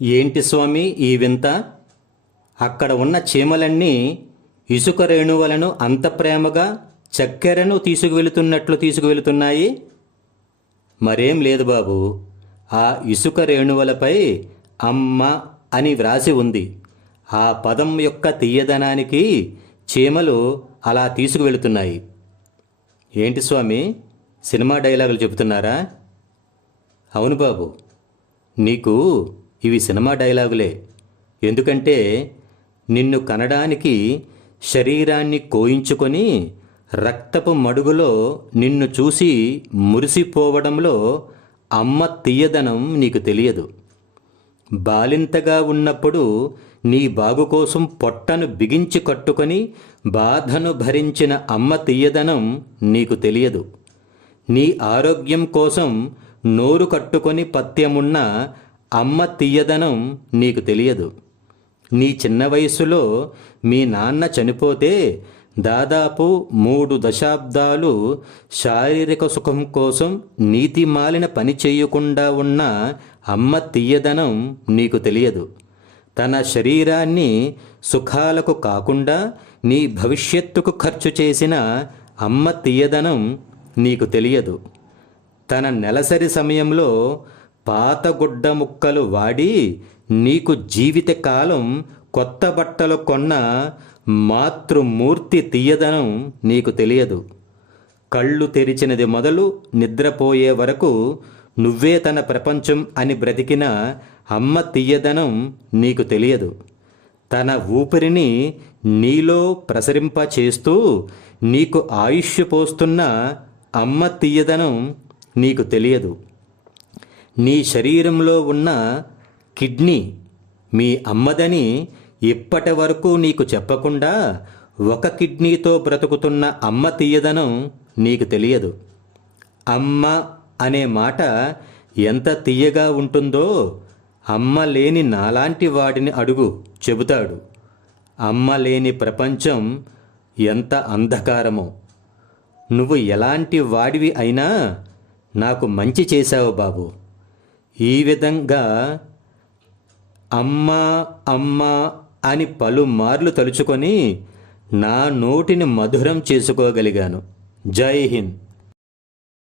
ఏంటి స్వామి ఈ వింత? అక్కడ ఉన్న చీమలన్నీ ఇసుక రేణువులను అంత ప్రేమగా చక్కెరను తీసుకువెళుతున్నట్లు తీసుకువెళుతున్నాయి. మరేం లేదు బాబు, ఆ ఇసుక రేణువులపై అమ్మ అని వ్రాసి ఉంది. ఆ పదం యొక్క తీయదనానికి చీమలు అలా తీసుకువెళుతున్నాయి. ఏంటి స్వామి, సినిమా డైలాగులు చెబుతున్నారా? అవును బాబు, నీకు ఇవి సినిమా డైలాగులే. ఎందుకంటే నిన్ను కనడానికి శరీరాన్ని కోయించుకొని రక్తపు మడుగులో నిన్ను చూసి మురిసిపోవడంలో అమ్మ తీయదనం నీకు తెలియదు. బాలింతగా ఉన్నప్పుడు నీ బాగు కోసం పొట్టను బిగించి కట్టుకొని బాధను భరించిన అమ్మ తీయదనం నీకు తెలియదు. నీ ఆరోగ్యం కోసం నోరు కట్టుకొని పత్యమున్న అమ్మ తీయదనం నీకు తెలియదు. నీ చిన్న వయసులో మీ నాన్న చనిపోతే దాదాపు 3 దశాబ్దాలు శారీరక సుఖం కోసం నీతిమాలిన పని చేయకుండా ఉన్న అమ్మ తీయదనం నీకు తెలియదు. తన శరీరాన్ని సుఖాలకు కాకుండా నీ భవిష్యత్తుకు ఖర్చు చేసిన అమ్మ తీయదనం నీకు తెలియదు. తన నెలసరి సమయంలో పాత గుడ్డ ముక్కలు వాడి నీకు జీవితకాలం కొత్త బట్టలు కొన్న మాతృమూర్తి తీయదనం నీకు తెలియదు. కళ్ళు తెరిచినది మొదలు నిద్రపోయే వరకు నువ్వే తన ప్రపంచం అని బ్రతికిన అమ్మ తీయదనం నీకు తెలియదు. తన ఊపిరిని నీలో ప్రసరింపచేస్తూ నీకు ఆయుష్షు పోస్తున్న అమ్మ తీయదనం నీకు తెలియదు. నీ శరీరంలో ఉన్న కిడ్నీ మీ అమ్మదని ఇప్పటి వరకు నీకు చెప్పకుండా ఒక కిడ్నీతో బ్రతుకుతున్న అమ్మ తీయదనం నీకు తెలియదు. అమ్మ అనే మాట ఎంత తీయగా ఉంటుందో అమ్మ లేని నాలాంటి వాడిని అడుగు, చెబుతాడు. అమ్మ లేని ప్రపంచం ఎంత అంధకారమో. నువ్వు ఎలాంటి వాడివి అయినా నాకు మంచి చేశావు బాబు. ఈ విధంగా అమ్మా అమ్మా అని పలుమార్లు తలుచుకొని నా నోటిని మధురం చేసుకోగలిగాను. జై హింద్.